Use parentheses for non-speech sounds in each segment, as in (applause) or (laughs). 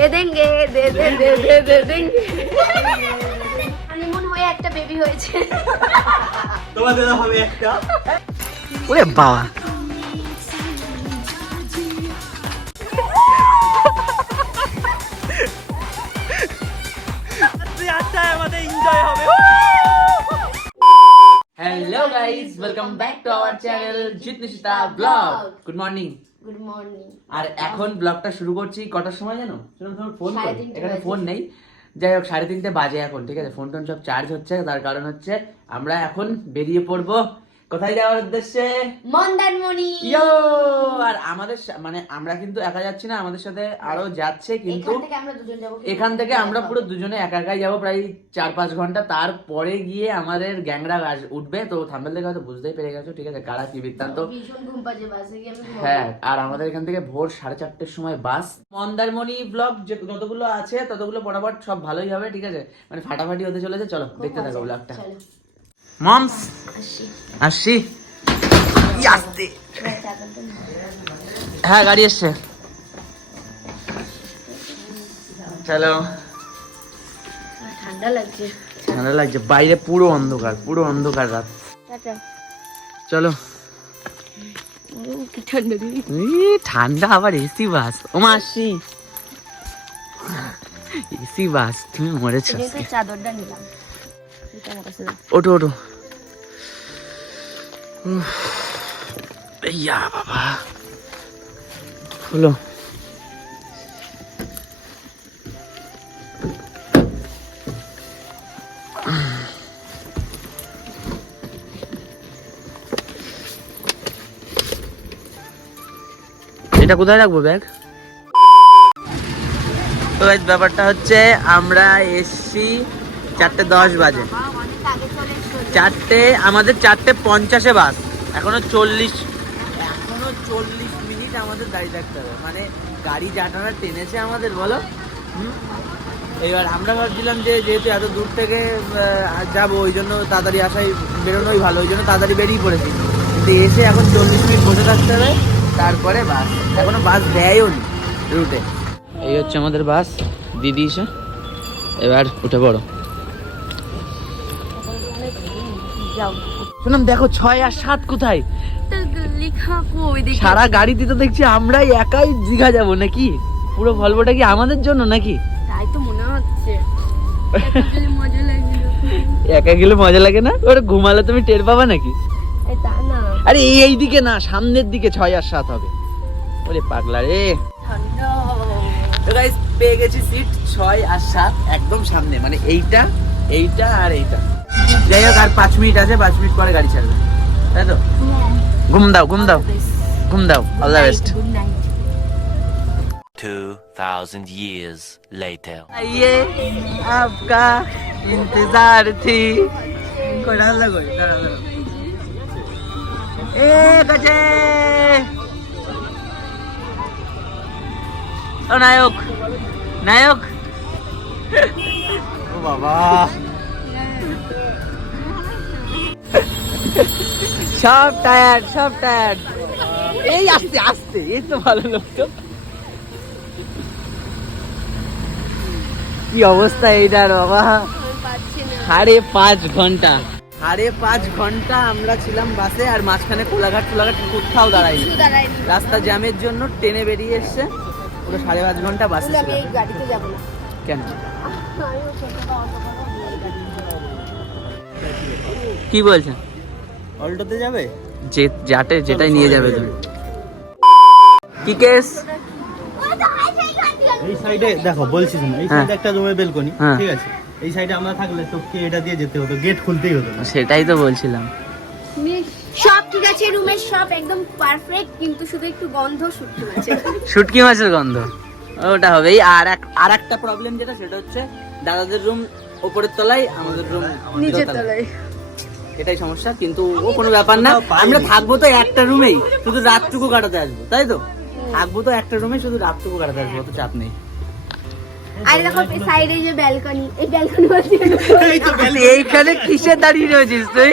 দে দেঙ্গে দে দে দে দে দে দেঙ্গে। Honeymoon হয়ে একটা baby হয়েছে। তোমাদের হবে একটা। ওরে বাবা। আমাদের এনজয় হবে। Hello guys welcome back to our channel Jeet Nishita blog good morning good morning আর এখন ব্লগটা শুরু করছি কটার সময় জানো? শুনুন তোমার ফোন এখানে ফোন নেই। যাই হোক সাড়ে তিনটে বাজে এখন ঠিক আছে? ফোন টোন সব চার্জ হচ্ছে তার কারণ হচ্ছে আমরা এখন বেরিয়ে পড়ব কোথায় যাওয়ার উদ্দেশ্যে? মন্দারমণি। ইয়ো! আর আমাদের মানে আমরা কিন্তু একা যাচ্ছি না আমাদের সাথে আরও যাচ্ছে কিন্তু এখান থেকে আমরা দুজন যাব। এখান থেকে আমরা পুরো দুজনে একা একাই যাব প্রায় চার পাঁচ ঘণ্টা। তারপরে গিয়ে আমাদের গ্যাংরা উঠবে। তো থাম্বেল দেখে হয়তো বুঝতেই পেরে গেছো ঠিক আছে? কারা কি বৃত্তান্ত। হ্যাঁ আর আমাদের এখান থেকে ভোর সাড়ে চারটের সময় বাস। মন্দারমণি ব্লগ যতগুলো আছে ততগুলো বরাবর সব ভালোই হবে ঠিক আছে? মানে ফাটাফাটি হতে চলেছে। চলো দেখতে থাকো ব্লগটা মমস আসি আসতে। হ্যাঁ গাড়ি এসছে। চলো ঠান্ডা লাগছে। ঠান্ডা লাগছে। বাইরে পুরো অন্ধকার পুরো অন্ধকার রাত। টাটা চলো। ও, ঠান্ডা আবার এসি বাস। ওমা আসছি এসি বাস তুমি মরেছো চাদরটা নিলাম। এটা আমার ইয়া বাবা। হলো এটা কোথায় রাখব ব্যাগ? তো ব্যাপারটা হচ্ছে আমরা এসছি চারটে দশ বাজে বাবা, অনেক আগে চলে এসছো। চারটে, আমাদের চারটে পঞ্চাশে বাস। এখনও চল্লিশ। এখনও চল্লিশ মিনিট আমাদের দাঁড়িয়ে থাকতে হবে। মানে গাড়ি যাটানা টেনেছে আমাদের, বলো? এবার আমরা ভাবছিলাম যে যেহেতু এত দূর থেকে যাব, ওই জন্য তাড়াতাড়ি আসাই বেরোনোই ভালো, ওই জন্য তাড়াতাড়ি বেরিয়ে পড়েছি। কিন্তু এসে এখন চল্লিশ মিনিট বসে থাকতে হবে, তারপরে বাস। এখনও বাস দেয়ও নি রুটে। এই হচ্ছে আমাদের বাস। দিদি এসে, এবার উঠে পড়ো। যাও। শোনাম দেখো ছয় আর সাত কোথায়? লেখা কই দেখি সারা গাড়িতে তো দেখছি আমরাই একাই দীঘা যাব নাকি? পুরো ভলভোটা কি আমাদের জন্য নাকি? তাই তো মনে হচ্ছে। একা গেলে মজা লাগে। না? ওটা ঘুমালে তুমি টের পাবা নাকি? আরে এই এই দিকে না সামনের দিকে ছয় আর সাত হবে। ওরে পাগলা রে। তো গাইস পেয়ে গেছি সিট ছয় আর সাত একদম সামনে। মানে এইটা এইটা আর এইটা। যাই হোক আর পাঁচ মিনিট আছে পাঁচ মিনিট পরে গাড়ি ছাড়বে তাই তো ঘুম দাও ঘুম দাও ঘুম দাও all the best good night 2000 years later. ये आपका इंतजार थी कोई डाल दो कोई डाल दो ए गजे ও নায়ক নায়ক ও বাবা সব টায়ার্ড সব টায়ার্ড এই আস্তে আস্তে এই তো ভালো লোক তো। কি অবস্থা এইটার বাবা? সাড়ে পাঁচ ঘণ্টা। সাড়ে পাঁচ ঘণ্টা আমরা ছিলাম বাসে আর মাঝখানে কোলাঘাট কোলাঘাট কোথাও দাঁড়াইনি রাস্তা জ্যামের জন্য ট্রেনে বেরিয়ে এসছে। পুরো সাড়ে পাঁচ ঘণ্টা বাসে কেন? কি বলছেন? অল্টোতে যাবে? যে যাতে যেটাই নিয়ে যাবে তুমি। কি কেস? এই সাইডে দেখো বলছি শোনো এই হ্যাঁ। সাইডে একটা রুমের বেলকনি হ্যাঁ। ঠিক আছে? এই সাইডে আমরা থাকলে তোকে এটা দিয়ে যেতে হতো? গেট খুলতেই হতো না। সেটাই তো বলছিলাম। সব ঠিক আছে রুমের সব একদম পারফেক্ট কিন্তু শুধু একটু গন্ধ শুটকি আছে শুটকি মাছের গন্ধ। ওটা হবেই। আর এক আর একটা প্রবলেম যেটা সেটা হচ্ছে দাদাদের রুম ওপরের তলায় আমাদের রুম নিচের তলায়। এটাই সমস্যা কিন্তু ও কোনো ব্যাপার না। আমরা থাকব তো একটা রুমেই শুধু রাতটুকু কাটাতে আসব তাই তো? থাকব তো একটা রুমে শুধু রাতটুকু কাটাতে আসব অত চাপ নেই। আর দেখো সাইডে যে ব্যালকনি এই ব্যালকনি বলতে (laughs) এই তো তাহলে এইখানে কিসে দাঁড়িয়ে রয়েছিস তুই?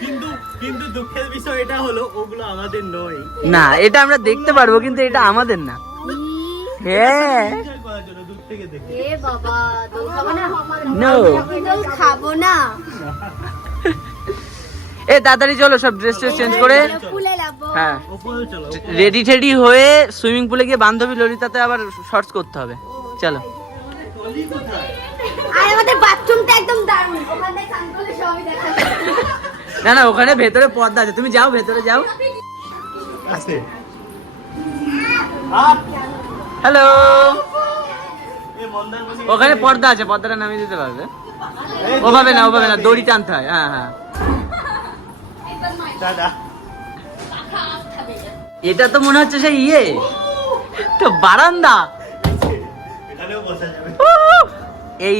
কিন্তু কিন্তু দুঃখের বিষয় এটা হলো ওগুলো আমাদের নয়। না এটা আমরা দেখতে পারব কিন্তু এটা আমাদের না। হ্যাঁ। থেকে দেখি এ বাবা খাব না? এ তাড়াতাড়ি চলো সব ড্রেস ট্রেস চেঞ্জ করে। হ্যাঁ। রেডি টেডি হয়ে সুইমিং পুলে গিয়ে বান্ধবী ললিতাতে আবার শর্টস করতে হবে। চলো। না না ওখানে ভেতরে পর্দা আছে। তুমি যাও ভেতরে যাও। আসতে হ্যালো ওখানে পর্দা আছে পর্দাটা নামিয়ে দিতে পারবে। ওভাবে না ওভাবে না দড়ি টানতে হয়। হ্যাঁ হ্যাঁ। দাদা। এটা তো মনে হচ্ছে সেই ইয়ে। তো বারান্দা। এই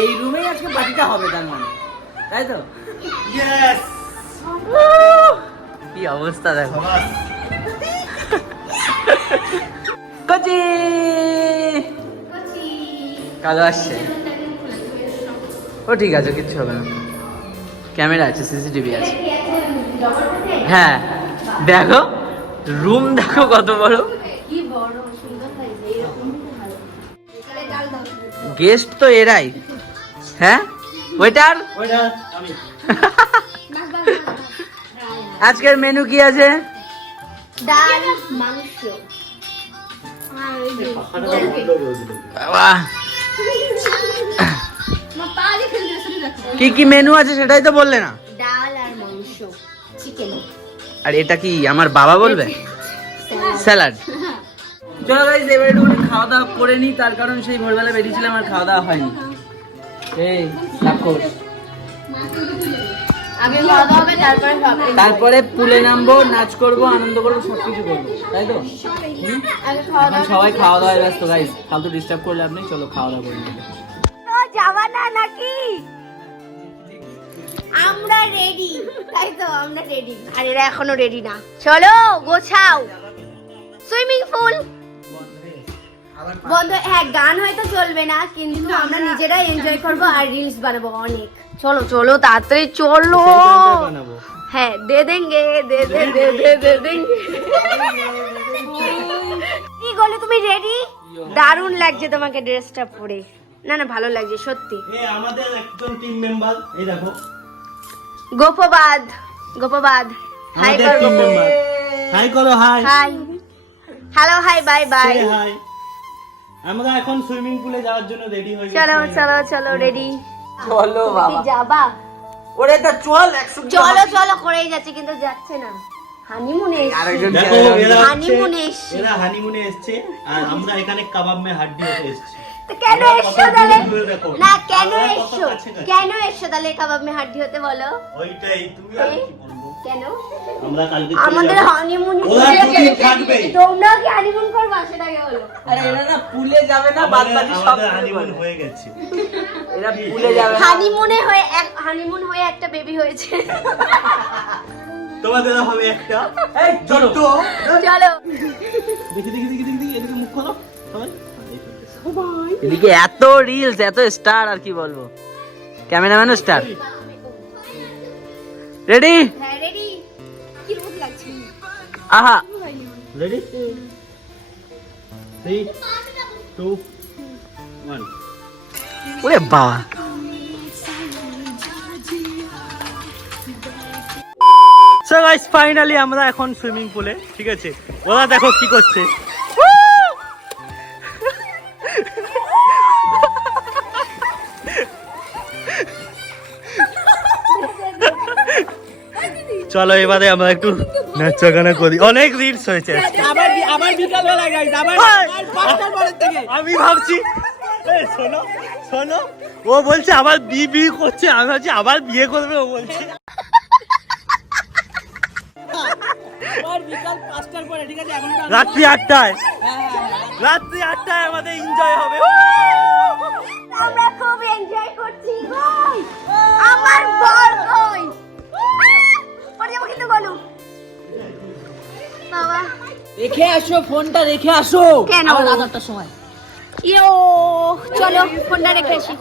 এই রুমেই আজকে পার্টিটা হবে তার মানে। তাই তো? কি অবস্থা দেখো। কচি! কালো আসছে। ও ঠিক আছে কিচ্ছু হবে না। ক্যামেরা আছে সিসিটিভি আছে। হ্যাঁ। দেখো রুম দেখো কত বড়। গেস্ট তো এরাই। হ্যাঁ? দাও (laughs) আজকের মেনু কি আছে? ডাল মাংস। কি কি মেনু আছে সেটাই তো বললে না। ডাল আর মাংস। চিকেন আর এটা কি আমার বাবা বলবে? স্যালাড। চলো গাইজ এবার একটু খাওয়া দাওয়া করে নিই তার কারণ সেই ভোরবেলা বেরিয়েছিলাম আর খাওয়া দাওয়া হয়নি। এই রাক্ষস। আগে খাওয়া দাওয়া হবে তারপরে খাবে তারপরে পুলে নামবো নাচ করব আনন্দ করব সবকিছু করব তাই তো? সবাই খাওয়া দাওয়ায় ব্যস্ত গাইজ ফালতু ডিস্টার্ব করলে আপনি চলো খাওয়া দাওয়া করে যাবা না নাকি? আমরা রেডি তাই তো আমরা রেডি আর এরা এখনও রেডি না। চলো গোছাও। Swimming pool. বন্ধ হ্যাঁ গান হয়তো চলবে না কিন্তু আমরা নিজেরাই এনজয় করব আর রিলস বানাবো অনেক। চলো চলো তাড়াতাড়ি চলো। হ্যাঁ দে দেঙ্গে দে দে দে দে দে দেঙ্গে কি গলে তুমি রেডি দারুণ লাগছে তোমাকে ড্রেসটা পরে। না না ভালো লাগছে সত্যি। আমাদের একজন টিম মেম্বার এই দেখো। গোপবাদ গোপবাদ। হাই কর হাই করো hi hi hello hi bye bye hi আমরা এখন সুইমিং পুলে যাওয়ার জন্য রেডি হয়ে চলো চলো চলো রেডি চলো বাবা। যাবা? ওরে তা চল চলো চলো করেই যাচ্ছে কিন্তু যাচ্ছে না। হানিমুনে আরেকজন দেখো এরা হানিমুনে এসছে। এরা হানিমুনে এসছে আর আমরা এখানে কাবাব মে হাড্ডি এসেছি। কেন এসছো তাহলে? না কেন এসছো কেন এসছো তাহলে কাবাব মে হাড্ডি হতে বলো? ওইটাই তুমি আর কি বলব? কেন? আমরা কালকে আমাদের হানিমুন ওরা দুদিন থাকবে। তোমরাও কি হানিমুন করবা? সেটাকে বলো। আরে এরা না পুলে যাবে না বাদ বাকি সব হানিমুন হয়ে গেছে। এরা পুলে যাবে হানিমুনে হয়ে এক হানিমুন হয়ে একটা বেবি হয়েছে। তোমাদের হবে একটা। এই চলো। চলো দেখি দেখি দেখি। এদিকে এত রিলস এত স্টার আর কি বলব? ক্যামেরাম্যানও স্টার রেডি হ্যাঁ রেডি কি রূপ লাগছে? আহা। রেডি থ্রি টু ওয়ান ওরে বাবা। সো গাইস ফাইনালি আমরা এখন সুইমিং পুলে ঠিক আছে? ওরা দেখো কি করছে। চলো এবারে আমরা একটু নাচা গানা করি। অনেক রিলস হয়েছে আবার আবার বিকাল বেলা গাইস আবার থেকে। আমি ভাবছি এই শোনো শোনো ও বলছে আবার বিয়ে বিয়ে করছে আমি ভাবছি আবার বিয়ে করবে ও বলছে। আবার বিকাল পাঁচটার পরে ঠিক আছে? এখন রাত্রি আটটায়। হ্যাঁ, হ্যাঁ, হ্যাঁ। রাত্রি আটটায় আমাদের এনজয় হবে। আমরা খুব এনজয় করছি ভাই। আমার বর কই বাবা। রেখে আসো ফোনটা রেখে আসো। কেন? আবার আটটার সময়। ইয়ো চলো ফোনটা রেখে আসি।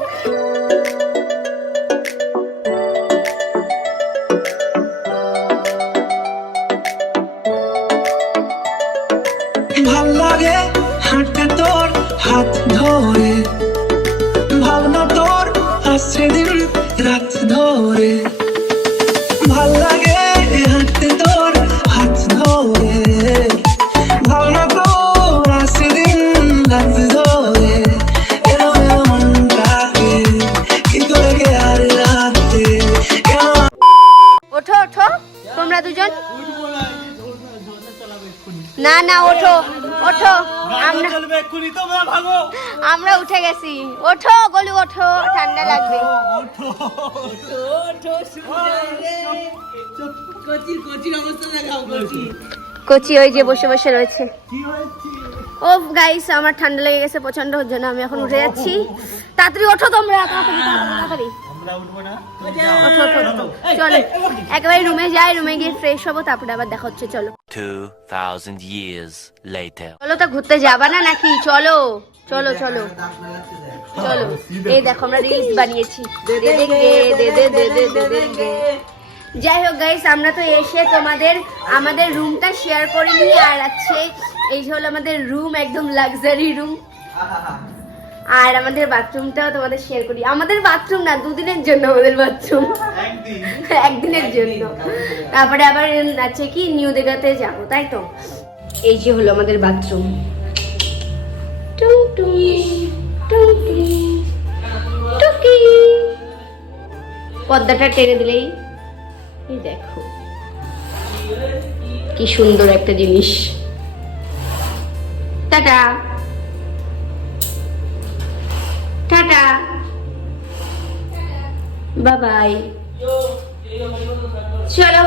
না না ওঠো ওঠো। আমরা আমরা উঠে গেছি। ওঠো গলু ওঠো ঠান্ডা লাগবে। কচি। কচি ওই যে বসে বসে রয়েছে। কি হয়েছে? ও গাইস আমার ঠান্ডা লেগে গেছে প্রচণ্ড জন্য আমি এখন উঠে যাচ্ছি। তাড়াতাড়ি ওঠো তোমরা তাড়াতাড়ি, তাড়াতাড়ি। আমরা উঠবো না। ওঠো ওঠো ওঠো। চলো। একেবারে রুমে যাই রুমে গিয়ে ফ্রেশ হব তারপরে আবার দেখা হচ্ছে চলো। 2,000 years later. চলো তো ঘুরতে যাবা না নাকি? চলো চলো চলো। চলো। এই দেখো। আমরা রিলস বানিয়েছি। দে দে দে দে দে দে দে যাই হোক গাইস আমরা তো এসে তোমাদের আমাদের রুমটা শেয়ার করে নিয়ে আর আছে। এই যে হলো আমাদের রুম একদম লাক্সারি রুম আর আমাদের বাথরুমটাও তোমাদের শেয়ার করি। আমাদের বাথরুম না দুদিনের জন্য আমাদের বাথরুম একদিন। একদিনের জন্য। তারপরে আবার আছে কি নিউ দিঘাতে যাব তাই তো? এই যে হলো আমাদের বাথরুম। পর্দাটা টেনে দিলেই এই দেখো। কি সুন্দর একটা জিনিস। টাটা। টাটা বাবাই চলো